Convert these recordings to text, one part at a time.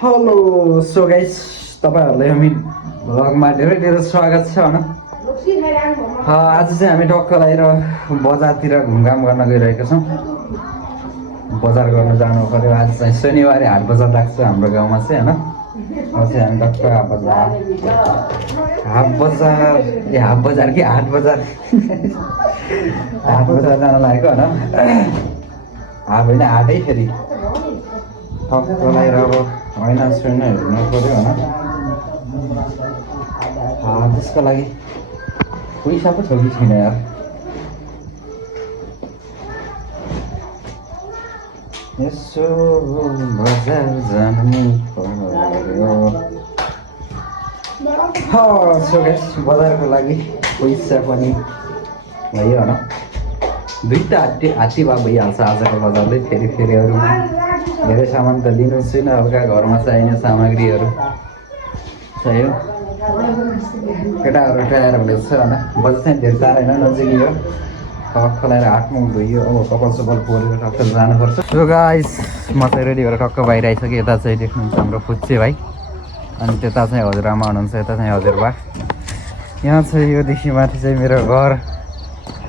Hello so guys तपाईहरुलाई हामी भ्लगमा धेरै धेरै स्वागत छ हैन। आज चाहिँ हामी टक्क लाएर बजारतिर घुमघाम गर्न गइरहेका छौं। बजार गर्न जानु पर्यो। आज चाहिँ शनिबार हाट बजार लाग्छ हाम्रो गाउँमा चाहिँ हैन। आज हामी टक्क हाट बजार कि हाट बजार हाट बजार जान लागेको हैन। हाट हैन हाटै फेरि टक्क लाएर अब हैन सुन्न हेर्नु पर्यो हैन। त्यसको लागि पैसा पो छ कि छैन यार। यसो बजार जानु पर्यो। सो गाइस बजारको लागि पैसा पनि भयो हैन। दुईटा हात्ती भए भइहाल्छ आजको बजारले। फेरि अरू धेरै सामान त लिनु छैन। हल्का घरमा चाहिने सामग्रीहरू चाहियो। केटाहरू टायर हुँदैछ होइन। बजार चाहिँ धेरै टाढा होइन, नजिकै हो। टक्क लगाएर हाटमा गइयो। अब कपाल सपाल पोलेर टक्क जानुपर्छ। सो गाइस म चाहिँ रेडी भएर टक्क बाहिर आइसकेँ। यता चाहिँ देख्नुहुन्छ हाम्रो फुच्चे भाइ, अनि त्यता चाहिँ हजुरआमा हुनुहुन्छ, यता चाहिँ हजुरबा। यहाँ चाहिँ योदेखि माथि चाहिँ मेरो घर।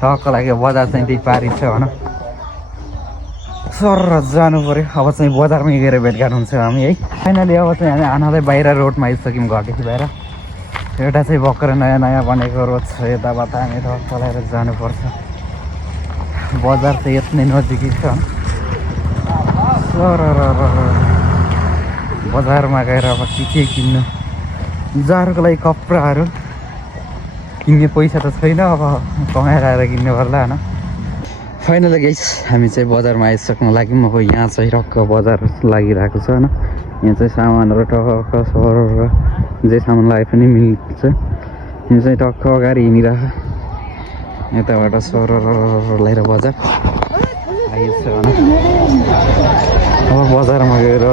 टक्क लाग्यो बजार चाहिँ त्यही पारी छ होइन। सर जानु पर्यो। अब चाहिँ बजारमै गएर भेटघाट हुन्छ हामी है। फाइनली अब चाहिँ हामी आनालाई बाहिर रोडमा आइसक्यौँ, घरदेखि बाहिर। एउटा चाहिँ भर्खर नयाँ नयाँ बनेको रोड छ। यताबाट हामी टक्क लगाएर जानुपर्छ। बजार चाहिँ यति नजिकै छ। सर बजारमा गएर अब के किन्नु। जाडोको लागि कपडाहरू किन्ने पैसा त छैन। अब कमाएर आएर किन्नु पर्ला होइन। फाइनली गाइस हामी चाहिँ बजारमा आइसक्नु लाग्यौँ। अब यहाँ चाहिँ टक्क बजार लागिरहेको छ होइन। यहाँ चाहिँ सामानहरू टक्क सर जे सामान लागे पनि मिल्छ। यो चाहिँ टक्क अगाडि हिँडिरहेको। यताबाट सर लगाएर बजार आइन्छ होइन। अब बजारमा गएर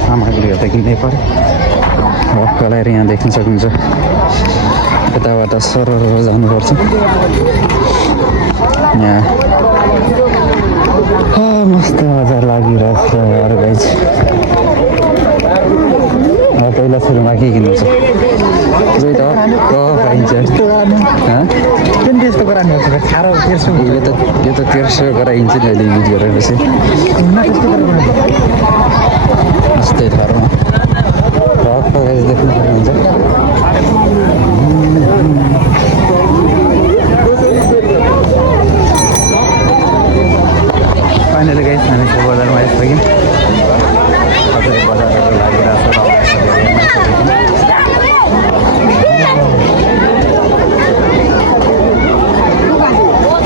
सामग्रीहरू त किन्नै पर्यो। टक्क लगाएर यहाँ देख्न सक्नुहुन्छ। यताबाट सर जानुपर्छ। यहाँ मस्त बजार लागिरहेको छ यार गाइस। पहिला सुरुमा के किन्नु छ चाहिँ टक्क पाइन्छ। यो त 1300 गराइन्छ नि अहिले युज गरेपछि। यस्तै ठाउँमा टक्क देख्नु सक्नुहुन्छ। फाइनली गाइस हामी चाहिँ बजारमा आइसक्यौँ। कसरी बजारहरू लागिरहेको छ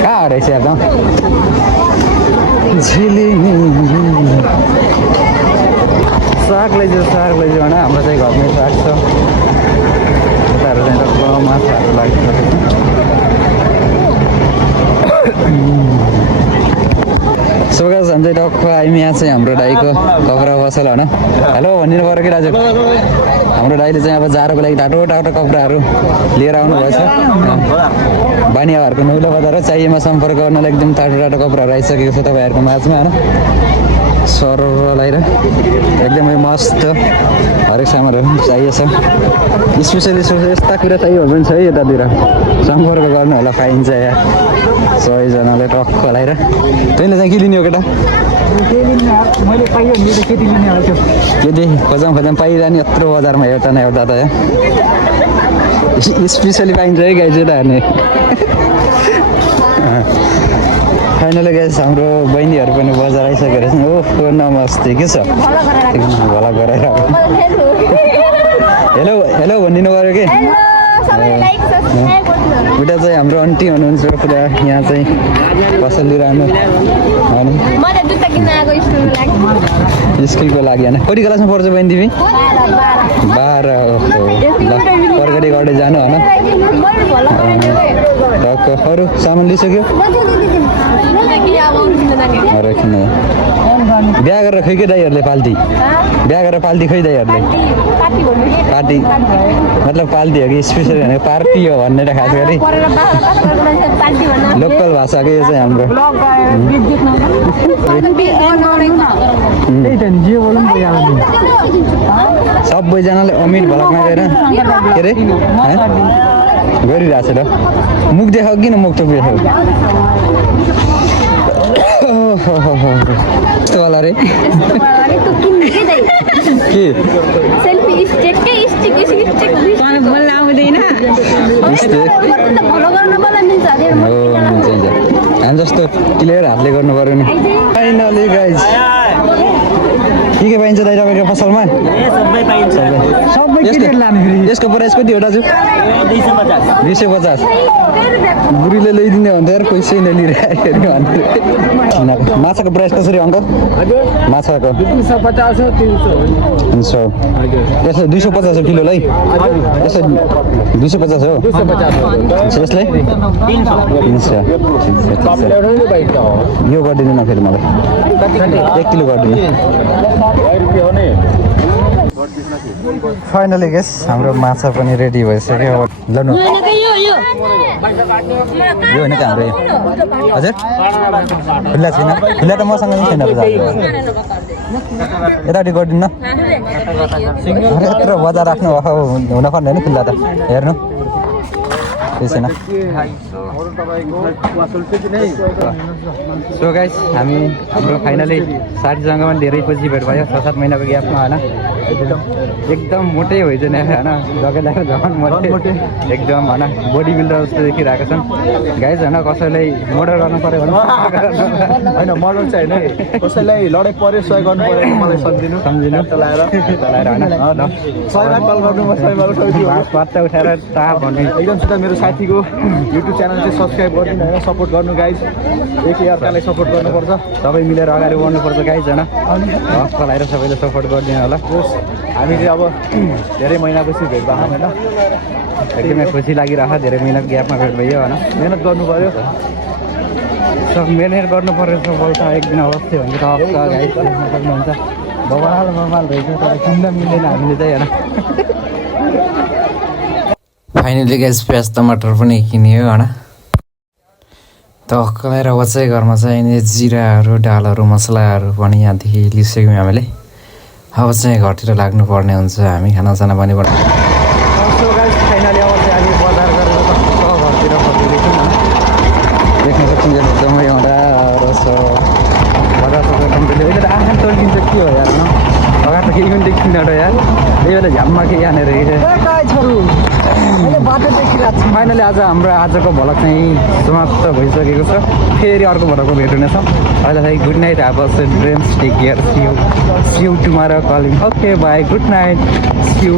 कहाँ रहेछ एकदम झिलिनी। साग लैजाऊ होइन। हाम्रो चाहिँ घरमै साग छ। यताहरू चाहिँ टक्क माछाहरू लागिसकेको छ। सो गाइस हामी चाहिँ टक्क आयौँ। यहाँ चाहिँ हाम्रो दाइको कपडा पसल होइन। हेलो भनिदिनु पऱ्यो कि दाजु। हाम्रो दाइले चाहिँ अब जाडोको लागि टाटो कपडाहरू लिएर आउनुभएछ। बानियाहरूको नौलो बजार हो। चाहिएमा सम्पर्क गर्नलाई एकदम टाटो कपडाहरू आइसकेको छ तपाईँहरूको माझमा होइन। सर लगाएर एकदमै मस्त हरेक सामानहरू चाहिएछ। स्पेसली यस्ता कुरा चाहियो भने छ है यतातिर सम्पर्क गर्नु होला, पाइन्छ यहाँ सबैजनाले टक्क लगाएर। तैँले चाहिँ के लिने हो केटा? मैले पाइयो भने त केटी लिने हो। त्यो केटी खोजाम पाइरहने यत्रो बजारमा एउटा न एउटा त स्पेसली पाइन्छ है गाई चाहिँ हेर्ने। फाइनली गाइस हाम्रो बहिनीहरू पनि बजार आइसकेको रहेछ। ओहो नमस्ते, के छ? भला गराएर हेलो हेलो भनिदिनु पऱ्यो कि। उता चाहिँ हाम्रो आन्टी हुनुहुन्छ पुरा। यहाँ चाहिँ पसल लिइरहनु होइन। स्कुलको लागि होइन। कति क्लासमा पढ्छ बहिनी तिमी? 12 हो। ल फर्कडी गर्दै जानु होइन। टक्क अरू सामान लिइसक्यो? बिहा गरेर खै के दाइहरूले पाल्टी बिहा गरेर पाल्टी खै दाइहरूले पार्टी मतलब पाल्टी हो कि स्पेसल भनेको पार्टी हो भन्ने खास गरी लोकल भाषाको यो चाहिँ हाम्रो सबैजनाले अमिर भलकमा गएर के अरे गरिरहेको छ र मुख देखाऊ किन मुख टोपिएको कस्तो होला रे के हामी जस्तो क्लियर हातले गर्नु पर्यो नि फाइनली गाइज के पाइन्छ दाइ तपाईँको पसलमा यसको प्राइस कति हो दाजु 250 बुढीले ल्याइदिने भन्दा यार पैसै नलिरहेको माछाको प्राइस कसरी अङ्कल माछाको 250 हो 250 हो किलोलाई यसो 250 हो यसलाई 300 यो गरिदिनु न फेरि मलाई 1 किलो गरिदिनु फाइनली गेस हाम्रो माछा पनि रेडी भइसक्यो लनु यो होइन त हाम्रो हजुर खुल्ला छैन खुल्ला त मसँग पनि छैन यतापट्टि गरिदिनु न यत्रो बजार राख्नु हुन पर्ने होइन खुल्ला त हेर्नु त्यही छैन सो गाइस हाम्रो फाइनली साथीसँग पनि धेरै पछि भेट भयो 6-7 महिनाको ग्यापमा होइन एकदम मोटै भइदिएन होइन जग्गा झन् मोटे एकदम होइन बोडी बिल्डर जस्तो देखिरहेको छन् गाइस होइन कसैलाई मोडल गर्नु पऱ्यो भने होइन मोडल चाहिँ होइन कसैलाई लडाइँ पऱ्यो सहयोग गर्नु पऱ्यो मलाई सम्झिनु चलाएर होइन सहयोग कल गर्नु बाच्चा उठाएर चाह भन्ने एकदम सिधा मेरो साथीको युट्युब च्यानल चाहिँ सब्सक्राइब गरिदिनु होइन सपोर्ट गर्नु गाइज एकअर्कालाई सपोर्ट गर्नुपर्छ सबै मिलेर अगाडि बढ्नुपर्छ गाइज होइन हस्पताल आएर सबैले सपोर्ट गरिदिनु होला हामी चाहिँ अब धेरै महिनापछि भेट भएँ होइन एकदमै खुसी लागिरहेको धेरै महिनाको ग्यापमा भेट भयो होइन मिहिनेत गर्नु पऱ्यो सब मिहिनेत गर्नु पऱ्यो सफलता एक दिन अवश्य हुन्छ गाइज देख्न सक्नुहुन्छ बबाल रहेछ तर किन्न मिल्दैन हामीले चाहिँ होइन फाइनली ग्यास प्याज टमाटर पनि किन्यो होइन तक्कलाएर वचै घरमा चाहिने जिराहरू दालहरू मसलाहरू पनि यहाँदेखि लिइसक्यौँ हामीले अब चाहिँ घरतिर लाग्नुपर्ने हुन्छ हामी खानासाना पनि फाइनली अब चाहिँ हामी बजार गरेर घरतिर फर्किँदैछौँ देख्न सक्छौँ एकदमै एउटा रहेछ बजार कम्पनीले अहिले त आँखा टल्किन्छ के हो यार अगाडि त केही पनि देखिन्न यार त्यही बेला झ्याममा के यहाँनिर फाइनली हाम्रो आजको भ्लग चाहिँ समाप्त भइसकेको छ फेरि अर्को भ्लगको भेट हुनेछ अहिले चाहिँ good night have a dreams take care see you tomorrow calling okay bye good night see you